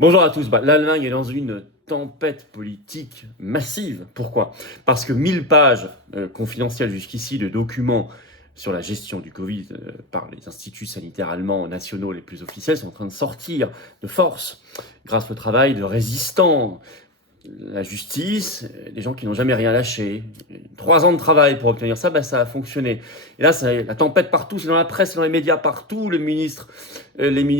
Bonjour à tous. L'Allemagne est dans une tempête politique massive. Pourquoi? Parce que 1000 pages confidentielles jusqu'ici de documents sur la gestion du Covid par les instituts sanitaires allemands nationaux les plus officiels sont en train de sortir de force grâce au travail de résistants, la justice, des gens qui n'ont jamais rien lâché. 3 ans de travail pour obtenir ça, ça a fonctionné. Et là, c'est la tempête partout, c'est dans la presse, c'est dans les médias partout. Les ministres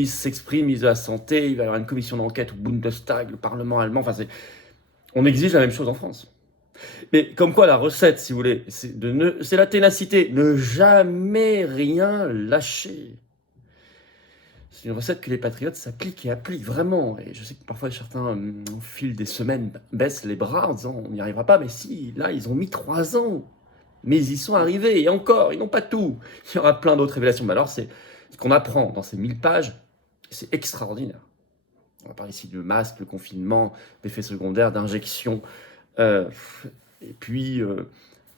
s'expriment, ministre de la Santé, il va y avoir une commission d'enquête au Bundestag, le Parlement allemand. On exige la même chose en France. Mais comme quoi, la recette, si vous voulez, c'est la ténacité. Ne jamais rien lâcher. C'est une recette que les patriotes s'appliquent et appliquent vraiment. Et je sais que parfois certains, au fil des semaines, baissent les bras en disant on n'y arrivera pas. Mais si, là, ils ont mis 3 ans. Mais ils y sont arrivés. Et encore, ils n'ont pas tout. Il y aura plein d'autres révélations. Mais alors, c'est ce qu'on apprend dans ces 1000 pages. C'est extraordinaire. On va parler ici de masques, de confinement, d'effets secondaires, d'injections. Et puis,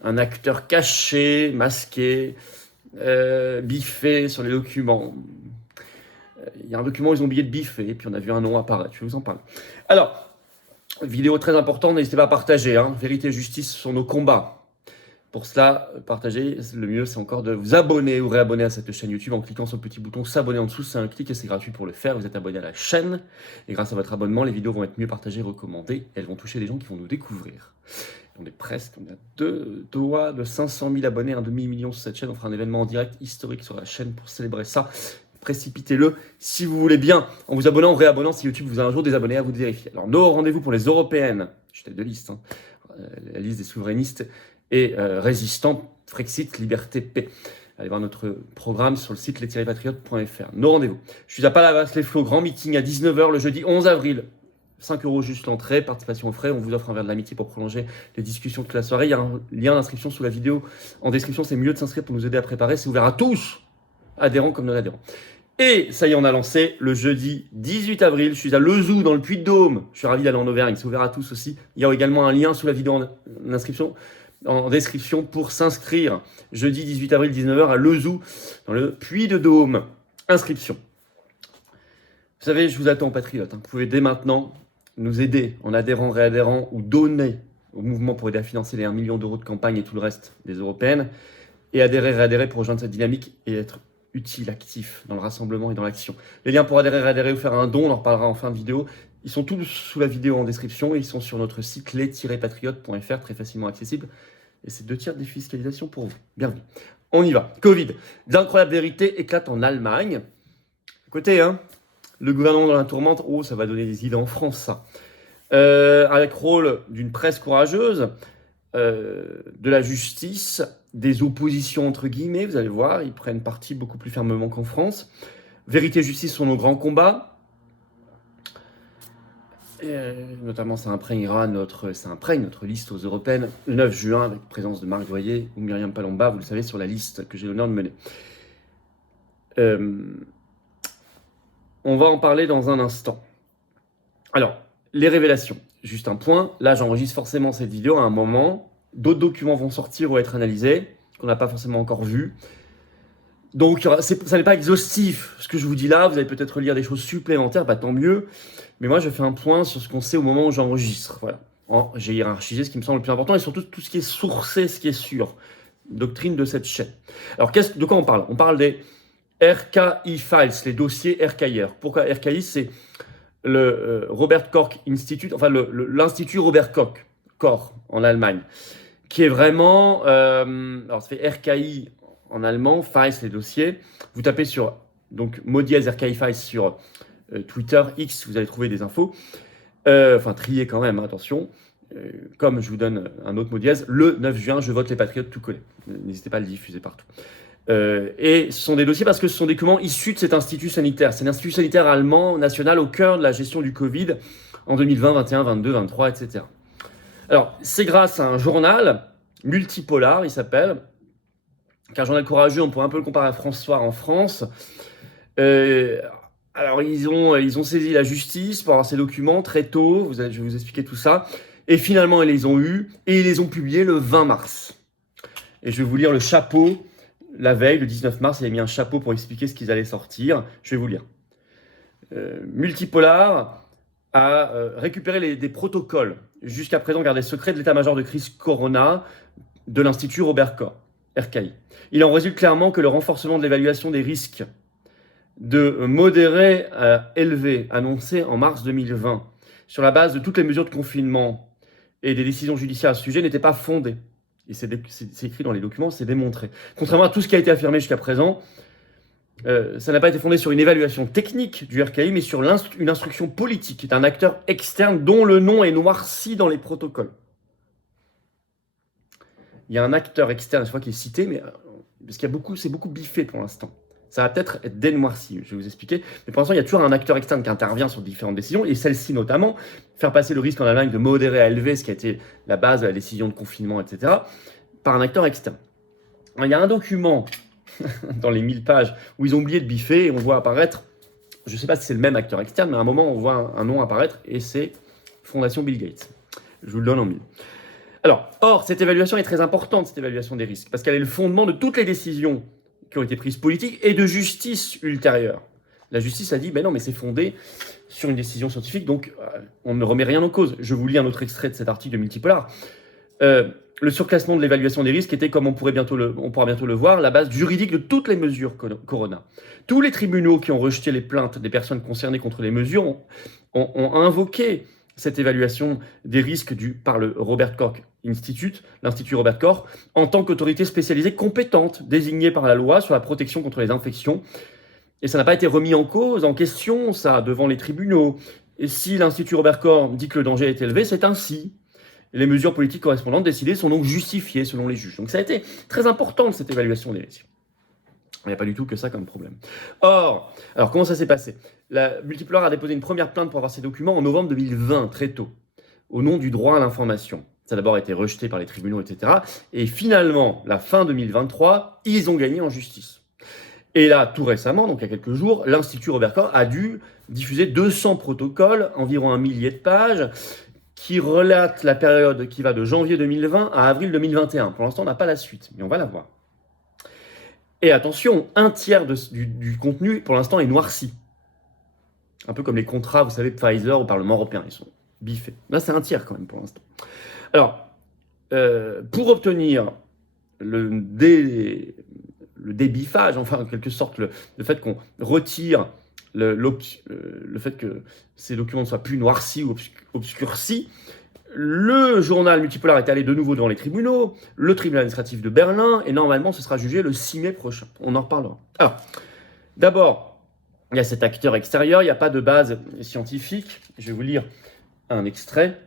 un acteur caché, masqué, biffé sur les documents. Il y a un document où ils ont oublié de biffer, et puis on a vu un nom apparaître. Je vais vous en parler. Alors, vidéo très importante, n'hésitez pas à partager. Vérité et justice sont nos combats. Pour cela, partager, le mieux c'est encore de vous abonner ou réabonner à cette chaîne YouTube en cliquant sur le petit bouton s'abonner en dessous. C'est un clic et c'est gratuit pour le faire. Vous êtes abonné à la chaîne et grâce à votre abonnement, les vidéos vont être mieux partagées, recommandées. Elles vont toucher des gens qui vont nous découvrir. On est à 2 doigts de 500 000 abonnés, un demi-million sur cette chaîne. On fera un événement en direct historique sur la chaîne pour célébrer ça. Précipitez-le si vous voulez bien, en vous abonnant, en réabonnant si YouTube vous a un jour désabonné à vous de vérifier. Alors, nos rendez-vous pour les européennes, je suis tête de liste, la liste des souverainistes et résistants, Frexit, Liberté, Paix. Allez voir notre programme sur le site les-patriotes.fr. Nos rendez-vous. Je suis à Palavas-les-Flots, grand meeting à 19h le jeudi 11 avril. 5 € juste l'entrée, participation aux frais. On vous offre un verre de l'amitié pour prolonger les discussions toute la soirée. Il y a un lien d'inscription sous la vidéo. En description, c'est mieux de s'inscrire pour nous aider à préparer. C'est ouvert à tous, adhérents comme non-adhérents. Et ça y est, on a lancé le jeudi 18 avril. Je suis à Lezou, dans le Puy-de-Dôme. Je suis ravi d'aller en Auvergne. C'est ouvert à tous aussi. Il y a également un lien sous la vidéo en description pour s'inscrire. Jeudi 18 avril, 19h à Lezou, dans le Puy-de-Dôme. Inscription. Vous savez, je vous attends, patriotes. Vous pouvez dès maintenant nous aider en adhérant, réadhérant ou donner au mouvement pour aider à financer les 1 million d'euros de campagne et tout le reste des européennes. Et adhérer, réadhérer pour rejoindre cette dynamique et être utile, actif dans le rassemblement et dans l'action. Les liens pour adhérer, réadhérer ou faire un don, on en reparlera en fin de vidéo. Ils sont tous sous la vidéo en description et ils sont sur notre site les-patriotes.fr, très facilement accessible. Et c'est 2 tiers de défiscalisation pour vous. Bienvenue. On y va. Covid. D'incroyables vérités éclatent en Allemagne. Écoutez, le gouvernement dans la tourmente, ça va donner des idées en France, ça. Avec rôle d'une presse courageuse, de la justice, des oppositions entre guillemets, vous allez voir, ils prennent parti beaucoup plus fermement qu'en France. Vérité et justice sont nos grands combats. Notamment, ça imprègne notre liste aux européennes le 9 juin avec présence de Marc Voyer ou Myriam Palomba, vous le savez, sur la liste que j'ai l'honneur de mener. On va en parler dans un instant. Alors, les révélations. Juste un point, là j'enregistre forcément cette vidéo à un moment, d'autres documents vont sortir ou être analysés, qu'on n'a pas forcément encore vus. Donc ça n'est pas exhaustif, ce que je vous dis là, vous allez peut-être lire des choses supplémentaires, tant mieux, mais moi je fais un point sur ce qu'on sait au moment où j'enregistre. Voilà. J'ai hiérarchisé ce qui me semble le plus important et surtout tout ce qui est sourcé, ce qui est sûr. Doctrine de cette chaîne. Alors de quoi on parle? On parle des RKI Files, les dossiers RKIR. Pourquoi RKI? C'est le Robert Koch Institute, enfin l'Institut Robert Koch en Allemagne, qui est vraiment, alors ça fait RKI en allemand, Files, les dossiers. Vous tapez sur, donc, mot dièse RKI Files sur Twitter, X, vous allez trouver des infos. Trier quand même, attention. Comme je vous donne un autre mot dièse, le 9 juin, je vote les patriotes tout collé. N'hésitez pas à le diffuser partout. Et ce sont des dossiers parce que ce sont des documents issus de cet institut sanitaire. C'est un institut sanitaire allemand national au cœur de la gestion du Covid en 2020, 21, 22, 23, etc. Alors, c'est grâce à un journal multipolar, il s'appelle, qu'un journal courageux, on pourrait un peu le comparer à France Soir en France. Alors, ils ont saisi la justice pour avoir ces documents très tôt, je vais vous expliquer tout ça. Et finalement, ils les ont eus et ils les ont publiés le 20 mars. Et je vais vous lire le chapeau. La veille, le 19 mars, il y a mis un chapeau pour expliquer ce qu'ils allaient sortir. Je vais vous lire. Multipolar, a récupéré des protocoles jusqu'à présent gardés secrets de l'état-major de crise Corona de l'Institut Robert Koch, RKI. Il en résulte clairement que le renforcement de l'évaluation des risques de modéré à élevé annoncé en mars 2020 sur la base de toutes les mesures de confinement et des décisions judiciaires à ce sujet n'était pas fondé. Et c'est écrit dans les documents, c'est démontré. Contrairement à tout ce qui a été affirmé jusqu'à présent, ça n'a pas été fondé sur une évaluation technique du RKI, mais sur une instruction politique d'un acteur externe dont le nom est noirci dans les protocoles. Il y a un acteur externe, je crois qu'il est cité, mais parce qu'il y a beaucoup, c'est beaucoup biffé pour l'instant. Ça va peut-être être dénoirci, je vais vous expliquer. Mais pour l'instant, il y a toujours un acteur externe qui intervient sur différentes décisions, et celle-ci notamment, faire passer le risque en Allemagne de modéré à élevé, ce qui a été la base de la décision de confinement, etc., par un acteur externe. Il y a un document dans les 1000 pages où ils ont oublié de biffer, et on voit apparaître, je ne sais pas si c'est le même acteur externe, mais à un moment, on voit un nom apparaître, et c'est Fondation Bill Gates. Je vous le donne en mille. Alors, or, cette évaluation est très importante, cette évaluation des risques, parce qu'elle est le fondement de toutes les décisions qui ont été prises politiques et de justice ultérieure. La justice a dit, ben non, mais c'est fondé sur une décision scientifique, donc on ne remet rien en cause. Je vous lis un autre extrait de cet article de Multipolar. Le surclassement de l'évaluation des risques était, comme on pourra bientôt le voir, la base juridique de toutes les mesures Corona. Tous les tribunaux qui ont rejeté les plaintes des personnes concernées contre les mesures ont invoqué cette évaluation des risques par le Robert Koch Institute, l'Institut Robert Koch, en tant qu'autorité spécialisée compétente, désignée par la loi sur la protection contre les infections. Et ça n'a pas été remis en cause, en question, ça, devant les tribunaux. Et si l'Institut Robert Koch dit que le danger est élevé, c'est ainsi. Et les mesures politiques correspondantes décidées sont donc justifiées selon les juges. Donc ça a été très important, cette évaluation des risques. Il n'y a pas du tout que ça comme problème. Or, alors comment ça s'est passé? La Multipolar a déposé une première plainte pour avoir ces documents en novembre 2020, très tôt, au nom du droit à l'information. Ça a d'abord été rejeté par les tribunaux, etc. Et finalement, la fin 2023, ils ont gagné en justice. Et là, tout récemment, donc il y a quelques jours, l'Institut Robert Koch a dû diffuser 200 protocoles, environ 1 millier de pages, qui relatent la période qui va de janvier 2020 à avril 2021. Pour l'instant, on n'a pas la suite, mais on va la voir. Et attention, un tiers du contenu, pour l'instant, est noirci. Un peu comme les contrats, vous savez, Pfizer au Parlement européen, ils sont biffés. Là, c'est un tiers quand même pour l'instant. Alors, pour obtenir le débiffage, enfin, en quelque sorte, le fait qu'on retire le fait que ces documents ne soient plus noircis ou obscurcis, le journal Multipolar est allé de nouveau devant les tribunaux, le tribunal administratif de Berlin, et normalement, ce sera jugé le 6 mai prochain. On en reparlera. Alors, d'abord, il y a cet acteur extérieur, il n'y a pas de base scientifique. Je vais vous lire un extrait.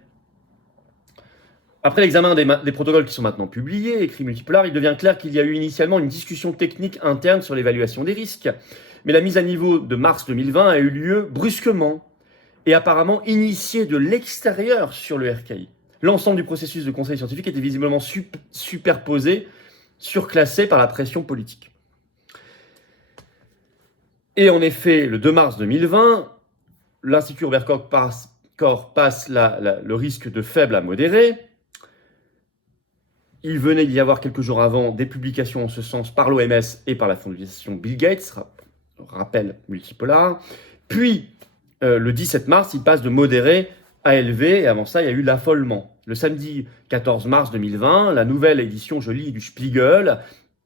Après l'examen des protocoles qui sont maintenant publiés, écrit Multipolar, il devient clair qu'il y a eu initialement une discussion technique interne sur l'évaluation des risques, mais la mise à niveau de mars 2020 a eu lieu brusquement et apparemment initiée de l'extérieur sur le RKI. L'ensemble du processus de conseil scientifique était visiblement superposé, surclassé par la pression politique. Et en effet, le 2 mars 2020, l'Institut Robert Koch passe le risque de faible à modéré. Il venait d'y avoir quelques jours avant des publications en ce sens par l'OMS et par la fondation Bill Gates, rappel Multipolar. Puis, le 17 mars, il passe de modéré à élevé, et avant ça, il y a eu l'affolement. Le samedi 14 mars 2020, la nouvelle édition, je lis, du Spiegel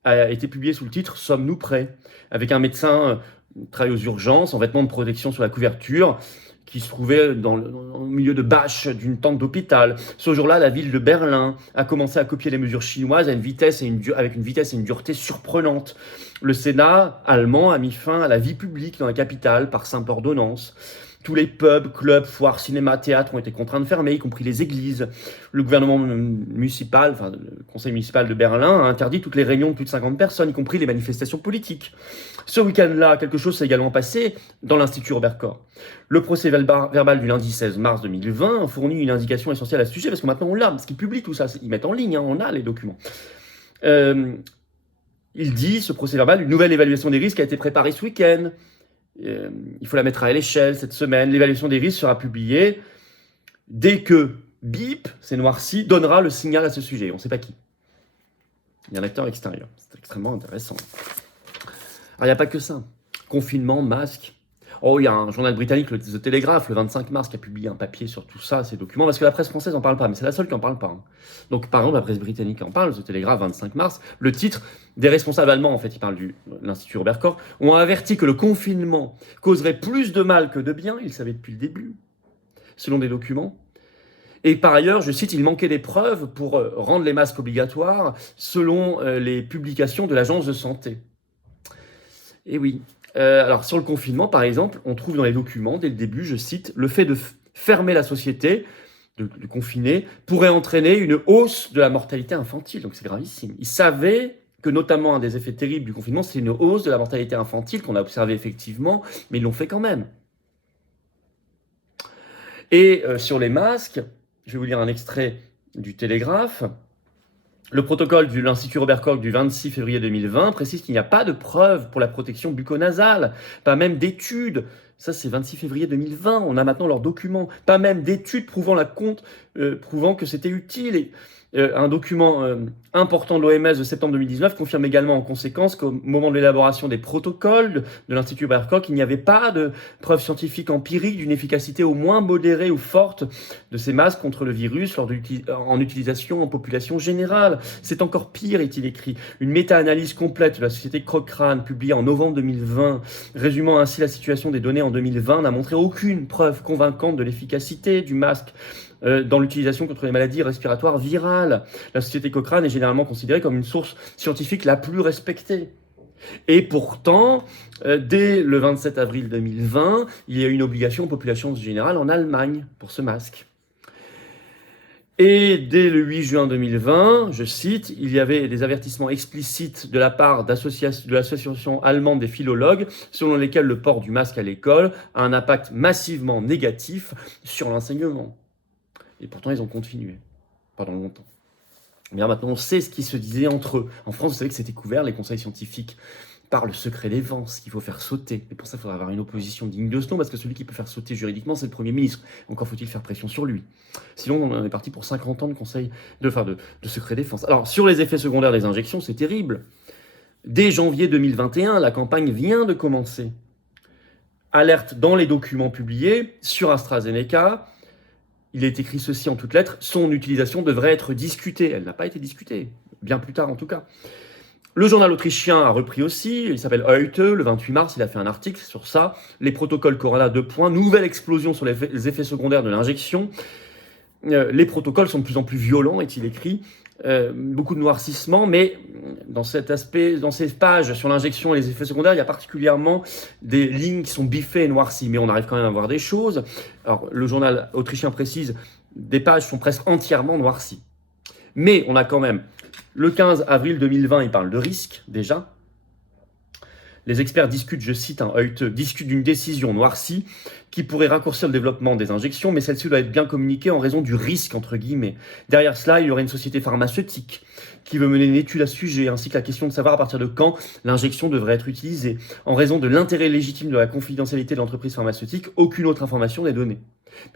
a été publiée sous le titre « Sommes-nous prêts ?», avec un médecin travaille aux urgences, en vêtements de protection sur la couverture, qui se trouvait au milieu de bâches d'une tente d'hôpital. Ce jour-là, la ville de Berlin a commencé à copier les mesures chinoises avec une vitesse et une dureté surprenantes. Le Sénat allemand a mis fin à la vie publique dans la capitale par simple ordonnance. Tous les pubs, clubs, foires, cinémas, théâtres ont été contraints de fermer, y compris les églises. Le gouvernement municipal, enfin le conseil municipal de Berlin, a interdit toutes les réunions de plus de 50 personnes, y compris les manifestations politiques. Ce week-end-là, quelque chose s'est également passé dans l'Institut Robert Koch. Le procès verbal du lundi 16 mars 2020 fournit une indication essentielle à ce sujet, parce que maintenant on l'a, parce qu'ils publient tout ça, ils mettent en ligne, on a les documents. Il dit, ce procès verbal, une nouvelle évaluation des risques a été préparée ce week-end. Il faut la mettre à l'échelle cette semaine. L'évaluation des risques sera publiée dès que BIP, c'est noirci, donnera le signal à ce sujet. On ne sait pas qui. Il y a un acteur extérieur. C'est extrêmement intéressant. Alors, il n'y a pas que ça. Confinement, masque. Oh, il y a un journal britannique, le The Telegraph, le 25 mars, qui a publié un papier sur tout ça, ces documents, parce que la presse française n'en parle pas, mais c'est la seule qui n'en parle pas. Hein. Donc, par exemple, la presse britannique en parle, The Telegraph, 25 mars. Le titre, des responsables allemands, en fait, ils parlent de l'Institut Robert Koch, ont averti que le confinement causerait plus de mal que de bien, ils le savaient depuis le début, selon des documents. Et par ailleurs, je cite, il manquait des preuves pour rendre les masques obligatoires, selon les publications de l'Agence de santé. Et oui. Alors, sur le confinement, par exemple, on trouve dans les documents, dès le début, je cite, le fait de fermer la société, de confiner, pourrait entraîner une hausse de la mortalité infantile. Donc, c'est gravissime. Ils savaient que, notamment, un des effets terribles du confinement, c'est une hausse de la mortalité infantile qu'on a observé effectivement, mais ils l'ont fait quand même. Et sur les masques, je vais vous lire un extrait du Télégraphe. Le protocole de l'Institut Robert Koch du 26 février 2020 précise qu'il n'y a pas de preuves pour la protection bucco-nasale, pas même d'études. Ça, c'est 26 février 2020. On a maintenant leurs documents. Pas même d'études prouvant que c'était utile. Et, un document important de l'OMS de septembre 2019 confirme également en conséquence qu'au moment de l'élaboration des protocoles de l'Institut Robert Koch, il n'y avait pas de preuves scientifiques empiriques d'une efficacité au moins modérée ou forte de ces masques contre le virus en utilisation en population générale. C'est encore pire, est-il écrit. Une méta-analyse complète de la société Cochrane, publiée en novembre 2020, résumant ainsi la situation des données en 2020, n'a montré aucune preuve convaincante de l'efficacité du masque dans l'utilisation contre les maladies respiratoires virales. La société Cochrane est généralement considérée comme une source scientifique la plus respectée. Et pourtant, dès le 27 avril 2020, il y a une obligation aux populations générales en Allemagne pour ce masque. Et dès le 8 juin 2020, je cite, il y avait des avertissements explicites de la part de l'association allemande des philologues, selon lesquels le port du masque à l'école a un impact massivement négatif sur l'enseignement. Et pourtant, ils ont continué pendant longtemps. Bien, maintenant, on sait ce qui se disait entre eux. En France, vous savez que c'était couvert, les conseils scientifiques, par le secret des vents, ce qu'il faut faire sauter. Et pour ça, il faudra avoir une opposition digne de ce nom, parce que celui qui peut faire sauter juridiquement, c'est le Premier ministre. Encore faut-il faire pression sur lui. Sinon, on est parti pour 50 ans de conseil de secret défense. Alors, sur les effets secondaires des injections, c'est terrible. Dès janvier 2021, la campagne vient de commencer. Alerte dans les documents publiés sur AstraZeneca. Il est écrit ceci en toutes lettres, son utilisation devrait être discutée. Elle n'a pas été discutée, bien plus tard en tout cas. Le journal autrichien a repris aussi, il s'appelle Heute, le 28 mars, il a fait un article sur ça. Les protocoles Corona, 2 points, nouvelle explosion sur les effets secondaires de l'injection. Les protocoles sont de plus en plus violents, est-il écrit. Beaucoup de noircissement, mais dans cet aspect, dans ces pages sur l'injection et les effets secondaires, il y a particulièrement des lignes qui sont biffées et noircies, mais on arrive quand même à voir des choses. Alors, le journal autrichien précise, des pages sont presque entièrement noircies. Mais on a quand même, le 15 avril 2020, il parle de risque, déjà. Les experts discutent, je cite, discutent d'une décision noircie qui pourrait raccourcir le développement des injections, mais celle-ci doit être bien communiquée en raison du risque, entre guillemets. Derrière cela, il y aurait une société pharmaceutique qui veut mener une étude à ce sujet, ainsi que la question de savoir à partir de quand l'injection devrait être utilisée. En raison de l'intérêt légitime de la confidentialité de l'entreprise pharmaceutique, aucune autre information n'est donnée.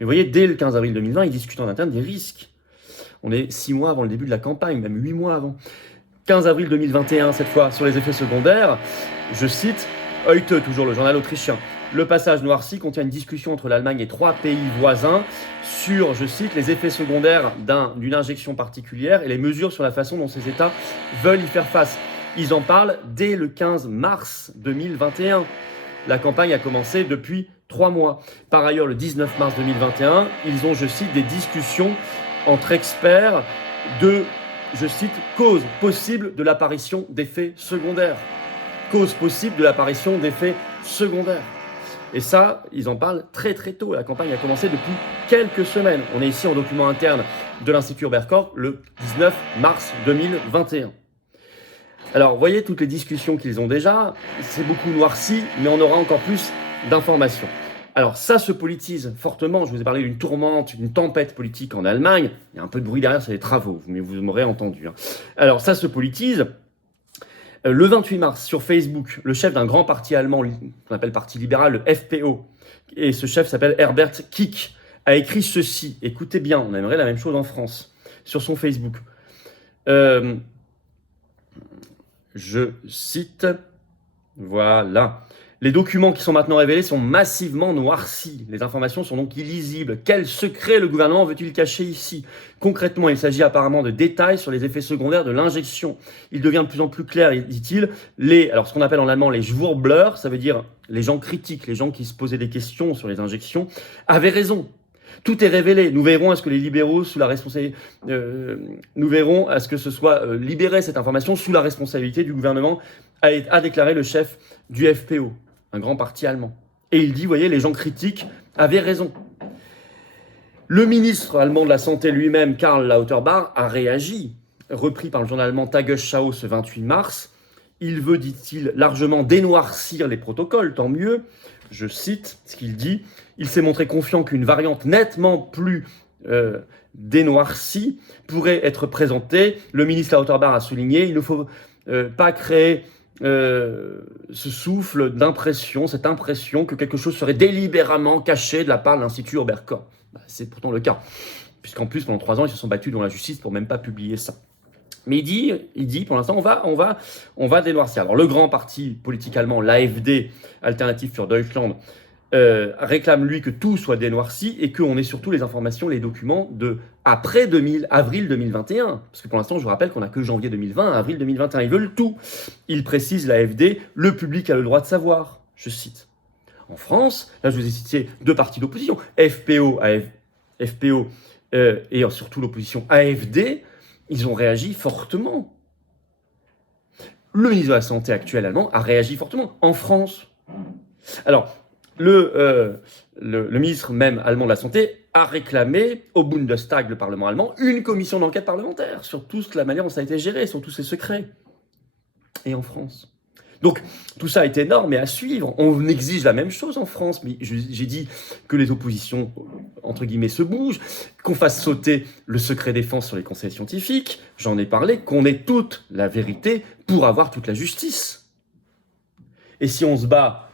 Mais vous voyez, dès le 15 avril 2020, ils discutent en interne des risques. On est 6 mois avant le début de la campagne, même 8 mois avant. 15 avril 2021, cette fois, sur les effets secondaires, je cite, Heute, toujours le journal autrichien, le passage noirci contient une discussion entre l'Allemagne et 3 pays voisins sur, je cite, les effets secondaires d'une injection particulière et les mesures sur la façon dont ces États veulent y faire face. Ils en parlent dès le 15 mars 2021. La campagne a commencé depuis 3 mois. Par ailleurs, le 19 mars 2021, ils ont, je cite, des discussions entre experts de, je cite, cause possible de l'apparition d'effets secondaires. Cause possible de l'apparition d'effets secondaires. Et ça, ils en parlent très très tôt. La campagne a commencé depuis quelques semaines. On est ici en document interne de l'Institut Robert Koch le 19 mars 2021. Alors, vous voyez toutes les discussions qu'ils ont déjà. C'est beaucoup noirci, mais on aura encore plus d'informations. Alors, ça se politise fortement. Je vous ai parlé d'une tourmente, d'une tempête politique en Allemagne. Il y a un peu de bruit derrière, c'est les travaux, mais vous m'aurez entendu. Alors, ça se politise. Le 28 mars, sur Facebook, le chef d'un grand parti allemand, qu'on appelle parti libéral, le FPO, et ce chef s'appelle Herbert Kick, a écrit ceci. Écoutez bien, on aimerait la même chose en France, sur son Facebook. Je cite, voilà. Les documents qui sont maintenant révélés sont massivement noircis. Les informations sont donc illisibles. Quel secret le gouvernement veut-il cacher ici? Concrètement, il s'agit apparemment de détails sur les effets secondaires de l'injection. Il devient de plus en plus clair, dit-il, alors ce qu'on appelle en allemand les Schwurbler, ça veut dire les gens critiques, les gens qui se posaient des questions sur les injections, avaient raison. Tout est révélé. Nous verrons à ce que les libéraux, sous la responsabilité, nous verrons à ce que ce soit libéré cette information sous la responsabilité du gouvernement, a déclaré le chef du FPO, un grand parti allemand. Et il dit, vous voyez, les gens critiques avaient raison. Le ministre allemand de la Santé lui-même, Karl Lauterbach, a réagi, repris par le journal allemand Tagesschau ce 28 mars. Il veut, dit-il, largement dénoircir les protocoles, tant mieux. Je cite ce qu'il dit. Il s'est montré confiant qu'une variante nettement plus dénoircie pourrait être présentée. Le ministre Lauterbach a souligné, il ne faut pas créer ce souffle d'impression, cette impression que quelque chose serait délibérément caché de la part de l'Institut Oberkohr. C'est pourtant le cas, puisqu'en plus, pendant 3 ans, ils se sont battus devant la justice pour même pas publier ça. Mais il dit, pour l'instant, on va dénoircir. Alors, le grand parti politique allemand, l'AfD, Alternative für Deutschland, réclame, lui, que tout soit dénoirci et qu'on ait surtout les informations, les documents de après avril 2021. Parce que pour l'instant, je vous rappelle qu'on n'a que janvier 2020, avril 2021. Ils veulent tout. Il précise, l'AfD, le public a le droit de savoir. Je cite. En France, là, je vous ai cité 2 partis d'opposition, FPO et surtout l'opposition AfD, ils ont réagi fortement. Le ministre de la Santé actuel allemand a réagi fortement en France. Alors, le ministre même allemand de la Santé a réclamé au Bundestag, le Parlement allemand, une commission d'enquête parlementaire sur toute la manière dont ça a été géré, sur tous ces secrets. Et en France. Donc, tout ça est énorme et à suivre. On exige la même chose en France, mais j'ai dit que les oppositions, entre guillemets, se bougent, qu'on fasse sauter le secret défense sur les conseils scientifiques, j'en ai parlé, qu'on ait toute la vérité pour avoir toute la justice. Et si on se bat,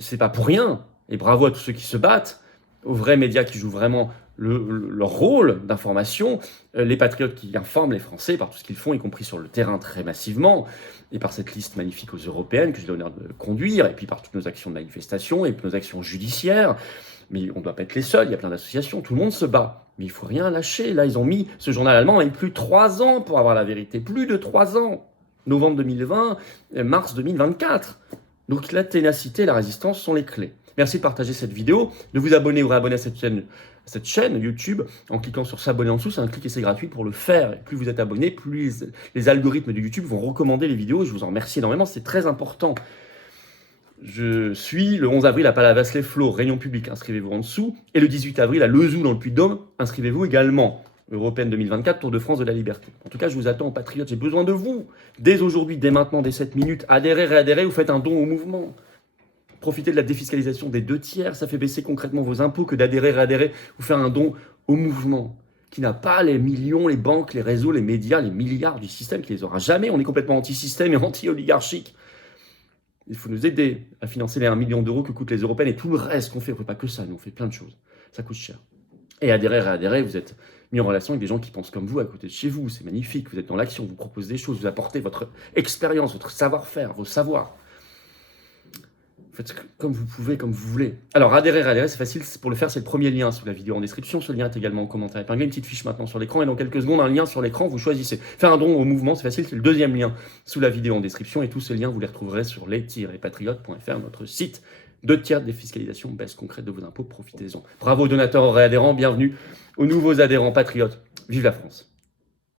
c'est pas pour rien, et bravo à tous ceux qui se battent, aux vrais médias qui jouent vraiment leur rôle d'information, les patriotes qui informent les Français par tout ce qu'ils font, y compris sur le terrain très massivement, et par cette liste magnifique aux européennes que j'ai l'honneur de conduire, et puis par toutes nos actions de manifestation et nos actions judiciaires. Mais on ne doit pas être les seuls, il y a plein d'associations, tout le monde se bat. Mais il ne faut rien lâcher. Là, ce journal allemand a mis plus de 3 ans pour avoir la vérité. Plus de 3 ans. Novembre 2020, mars 2024. Donc la ténacité et la résistance sont les clés. Merci de partager cette vidéo, de vous abonner ou réabonner à cette chaîne YouTube en cliquant sur s'abonner en dessous. C'est un clic et c'est gratuit pour le faire. Et plus vous êtes abonné, plus les algorithmes de YouTube vont recommander les vidéos. Je vous en remercie énormément, c'est très important. Je suis le 11 avril à Palavas-les-Flots, réunion publique, inscrivez-vous en dessous. Et le 18 avril à Lezoux dans le Puy-de-Dôme, inscrivez-vous également. Européenne 2024, Tour de France de la Liberté. En tout cas, je vous attends, patriotes, j'ai besoin de vous. Dès aujourd'hui, dès maintenant, dès 7 minutes, adhérez, réadhérez, vous faites un don au mouvement. Profitez de la défiscalisation des 2/3, ça fait baisser concrètement vos impôts que d'adhérer, réadhérer, ou faire un don au mouvement, qui n'a pas les millions, les banques, les réseaux, les médias, les milliards du système, qui les aura jamais. On est complètement anti-système et anti-oligarchique. Il faut nous aider à financer les 1 million d'euros que coûtent les européennes et tout le reste qu'on fait. On ne fait pas que ça, nous on fait plein de choses. Ça coûte cher. Et adhérer, réadhérer, vous êtes mis en relation avec des gens qui pensent comme vous à côté de chez vous. C'est magnifique, vous êtes dans l'action, vous proposez des choses, vous apportez votre expérience, votre savoir-faire, vos savoirs. Faites comme vous pouvez, comme vous voulez. Alors, adhérer, c'est facile. Pour le faire, c'est le premier lien sous la vidéo en description. Ce lien est également en commentaire épinglé. Une petite fiche maintenant sur l'écran. Et dans quelques secondes, un lien sur l'écran, vous choisissez. Faire un don au mouvement, c'est facile. C'est le 2e lien sous la vidéo en description. Et tous ces liens, vous les retrouverez sur les-patriotes.fr, notre site. 2/3 de défiscalisation, baisse concrète de vos impôts. Profitez-en. Bravo aux donateurs, aux réadhérents. Bienvenue aux nouveaux adhérents patriotes. Vive la France!